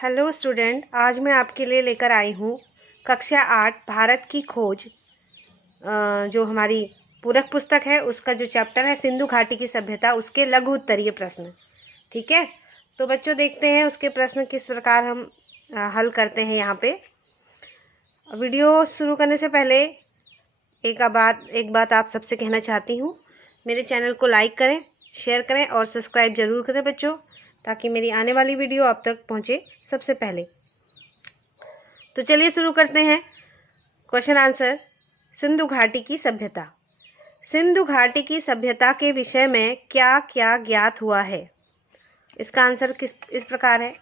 Hello student, आज मैं आपके लिए लेकर आई हूँ कक्षा 8 भारत की खोज। जो हमारी पूरक पुस्तक है उसका जो चैप्टर है सिंधु घाटी की सभ्यता, उसके लघु उत्तरीय प्रश्न। ठीक है, तो बच्चों देखते हैं उसके प्रश्न किस प्रकार हम हल करते हैं। यहाँ पे वीडियो शुरू करने से पहले एक बात आप सबसे कहना चाहती हूँ। मेरे चैनल को लाइक करें, शेयर करें और सब्सक्राइब जरूर करें बच्चों, ताकि मेरी आने वाली वीडियो आप तक पहुँचे सबसे पहले। तो चलिए शुरू करते हैं। क्वेश्चन आंसर, सिंधु घाटी की सभ्यता। सिंधु घाटी की सभ्यता के विषय में क्या क्या ज्ञात हुआ है? इसका आंसर इस प्रकार है।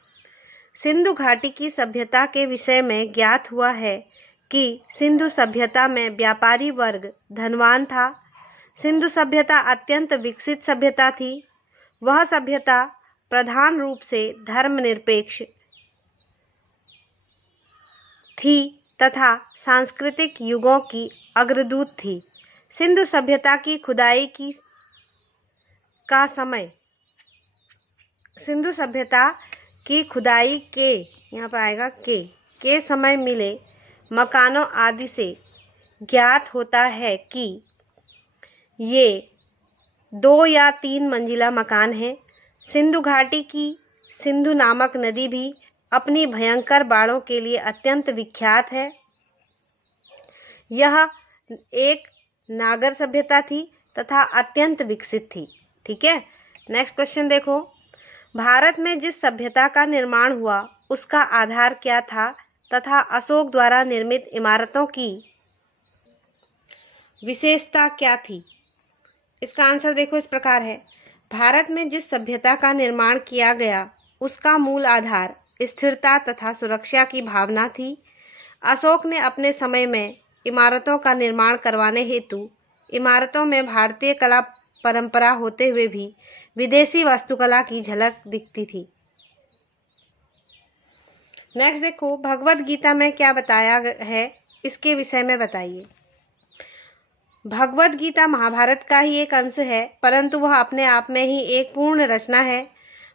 सिंधु घाटी की सभ्यता के विषय में ज्ञात हुआ है कि सिंधु सभ्यता में व्यापारी वर्ग धनवान था। सिंधु सभ्यता अत्यंत विकसित सभ्यता थी। वह सभ्यता प्रधान रूप से धर्मनिरपेक्ष थी तथा सांस्कृतिक युगों की अग्रदूत थी। सिंधु सभ्यता की खुदाई का समय, सिंधु सभ्यता की खुदाई के, यहाँ पर आएगा के समय मिले मकानों आदि से ज्ञात होता है कि ये 2 या 3 मंजिला मकान है। सिंधु घाटी की सिंधु नामक नदी भी अपनी भयंकर बाढ़ों के लिए अत्यंत विख्यात है। यह एक नागर सभ्यता थी तथा अत्यंत विकसित थी। ठीक है, नेक्स्ट क्वेश्चन देखो। भारत में जिस सभ्यता का निर्माण हुआ उसका आधार क्या था तथा अशोक द्वारा निर्मित इमारतों की विशेषता क्या थी? इसका आंसर देखो इस प्रकार है। भारत में जिस सभ्यता का निर्माण किया गया उसका मूल आधार स्थिरता तथा सुरक्षा की भावना थी। अशोक ने अपने समय में इमारतों का निर्माण करवाने हेतु इमारतों में भारतीय कला परंपरा होते हुए भी विदेशी वास्तुकला की झलक दिखती थी। नेक्स्ट देखो, भगवद गीता में क्या बताया है, इसके विषय में बताइए। भगवद गीता महाभारत का ही एक अंश है, परंतु वह अपने आप में ही एक पूर्ण रचना है।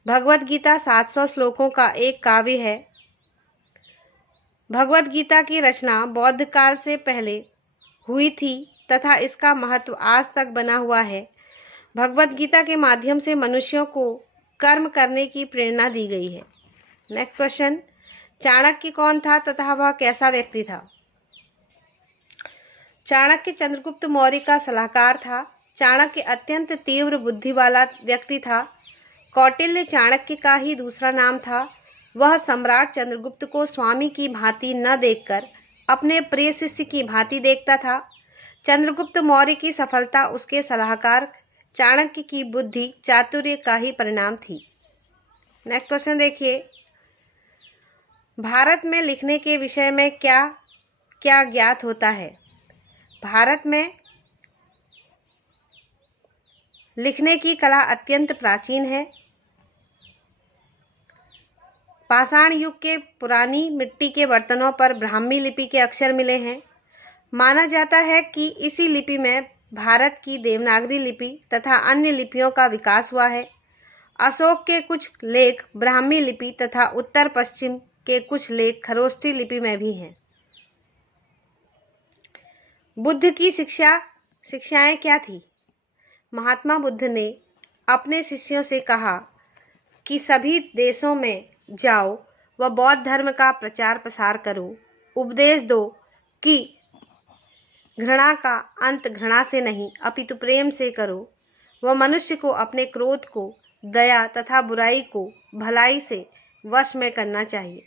भगवद गीता 700 श्लोकों का एक काव्य है। भगवद गीता की रचना बौद्ध काल से पहले हुई थी तथा इसका महत्व आज तक बना हुआ है। भगवद गीता के माध्यम से मनुष्यों को कर्म करने की प्रेरणा दी गई है। नेक्स्ट क्वेश्चन, चाणक्य कौन था तथा वह कैसा व्यक्ति था? चाणक्य चंद्रगुप्त मौर्य का सलाहकार था। चाणक्य अत्यंत तीव्र बुद्धि वाला व्यक्ति था। कौटिल्य चाणक्य का ही दूसरा नाम था। वह सम्राट चंद्रगुप्त को स्वामी की भांति न देखकर अपने प्रिय शिष्य की भांति देखता था। चंद्रगुप्त मौर्य की सफलता उसके सलाहकार चाणक्य की बुद्धि चातुर्य का ही परिणाम थी। नेक्स्ट क्वेश्चन देखिए, भारत में लिखने के विषय में क्या क्या ज्ञात होता है? भारत में लिखने की कला अत्यंत प्राचीन है। पाषाण युग के पुरानी मिट्टी के बर्तनों पर ब्राह्मी लिपि के अक्षर मिले हैं। माना जाता है कि इसी लिपि में भारत की देवनागरी लिपि तथा अन्य लिपियों का विकास हुआ है। अशोक के कुछ लेख ब्राह्मी लिपि तथा उत्तर पश्चिम के कुछ लेख खरोष्ठी लिपि में भी हैं। बुद्ध की शिक्षाएं क्या थी? महात्मा बुद्ध ने अपने शिष्यों से कहा कि सभी देशों में जाओ व बौद्ध धर्म का प्रचार प्रसार करो। उपदेश दो कि घृणा का अंत घृणा से नहीं अपितु प्रेम से करो। वह मनुष्य को अपने क्रोध को दया तथा बुराई को भलाई से वश में करना चाहिए।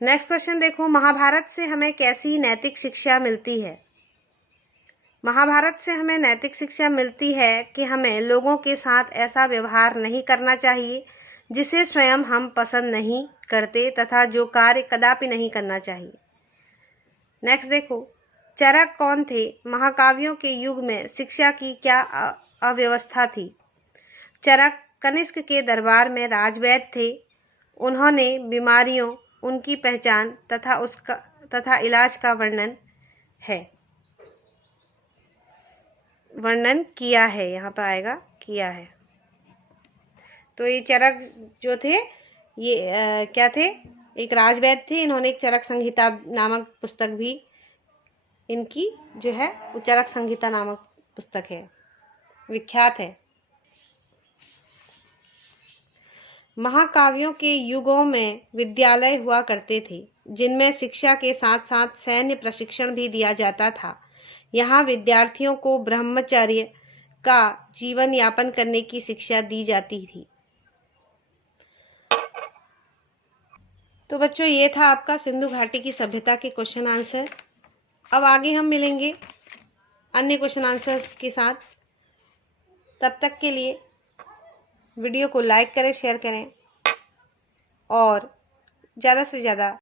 नेक्स्ट क्वेश्चन देखो, महाभारत से हमें कैसी नैतिक शिक्षा मिलती है? महाभारत से हमें नैतिक शिक्षा मिलती है कि हमें लोगों के साथ ऐसा व्यवहार नहीं करना चाहिए जिसे स्वयं हम पसंद नहीं करते तथा जो कार्य कदापि नहीं करना चाहिए। नेक्स्ट देखो, चरक कौन थे? महाकाव्यों के युग में शिक्षा की क्या अव्यवस्था थी? चरक कनिष्क के दरबार में राजवैद्य थे। उन्होंने बीमारियों, उनकी पहचान तथा इलाज का वर्णन किया है। यहाँ पर आएगा किया है। तो ये चरक जो थे ये क्या थे, एक राजवैद्य थे। इन्होंने एक चरक संहिता नामक पुस्तक भी, इनकी जो है वो चरक संहिता नामक पुस्तक है, विख्यात है। महाकाव्यों के युगों में विद्यालय हुआ करते थे, जिनमें शिक्षा के साथ साथ सैन्य प्रशिक्षण भी दिया जाता था। यहाँ विद्यार्थियों को ब्रह्मचर्य का जीवन यापन करने की शिक्षा दी जाती थी। तो बच्चों, ये था आपका सिंधु घाटी की सभ्यता के क्वेश्चन आंसर। अब आगे हम मिलेंगे अन्य क्वेश्चन आंसर्स के साथ। तब तक के लिए वीडियो को लाइक करें, शेयर करें और ज़्यादा से ज़्यादा